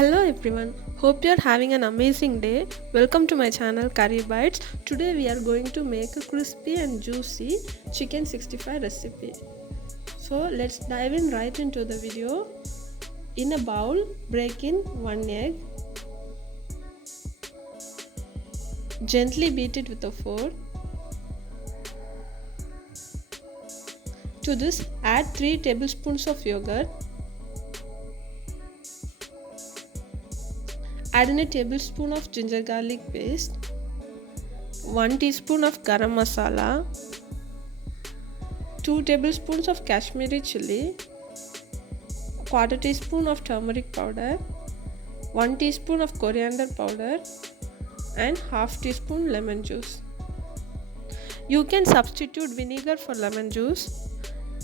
Hello everyone, hope you are having an amazing day. Welcome to my channel Curry Bites. Today we are going to make a crispy and juicy chicken 65 recipe. So let's dive in right into the video. In a bowl, break in 1 egg. Gently beat it with a fork. To this, add 3 tablespoons of yogurt. Add in a tablespoon of ginger garlic paste, 1 teaspoon of garam masala, 2 tablespoons of Kashmiri chilli, quarter teaspoon of turmeric powder, 1 teaspoon of coriander powder and half teaspoon lemon juice. You can substitute vinegar for lemon juice,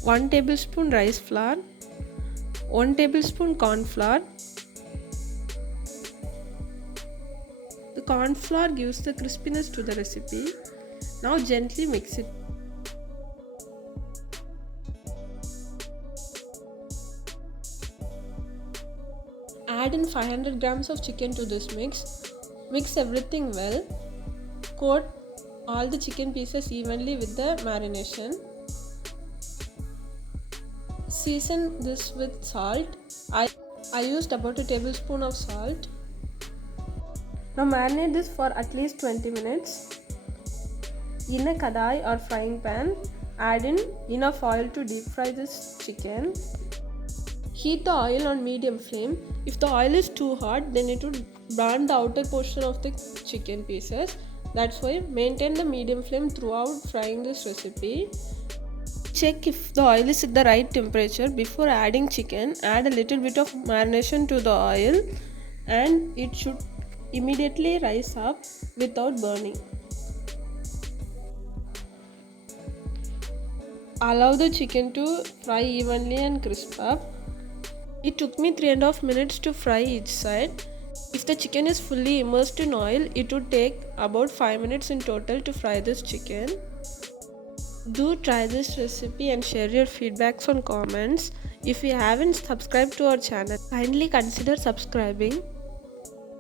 1 tablespoon rice flour, 1 tablespoon cornflour. The cornflour gives the crispiness to the recipe. Now gently mix it. Add in 500 grams of chicken to this mix. Mix everything well. Coat all the chicken pieces evenly with the marination. Season this with salt. I used about a tablespoon of salt. Now marinate this for at least 20 minutes. In a kadai or frying pan, add in enough oil to deep fry this chicken. Heat the oil on medium flame. If the oil is too hot, then it would burn the outer portion of the chicken pieces. That's why maintain the medium flame throughout frying this recipe. Check if the oil is at the right temperature. Before adding chicken, add a little bit of marination to the oil and it should immediately rise up without burning. Allow the chicken to fry evenly and crisp up. It took me 3.5 minutes to fry each side. If the chicken is fully immersed in oil, it would take about 5 minutes in total to fry this chicken. Do try this recipe and share your feedbacks on comments. If you haven't subscribed to our channel, kindly consider subscribing.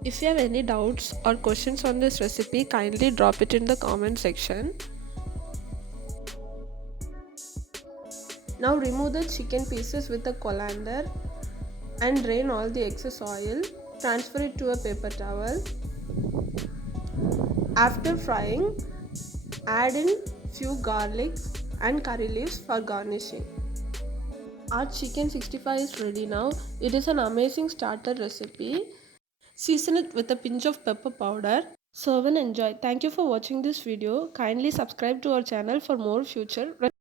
If you have any doubts or questions on this recipe, kindly drop it in the comment section. Now remove the chicken pieces with a colander and drain all the excess oil. Transfer it to a paper towel. After frying, add in few garlic and curry leaves for garnishing. Our chicken 65 is ready now. It is an amazing starter recipe. Season it with a pinch of pepper powder. Serve and enjoy. Thank you for watching this video. Kindly subscribe to our channel for more future recipes.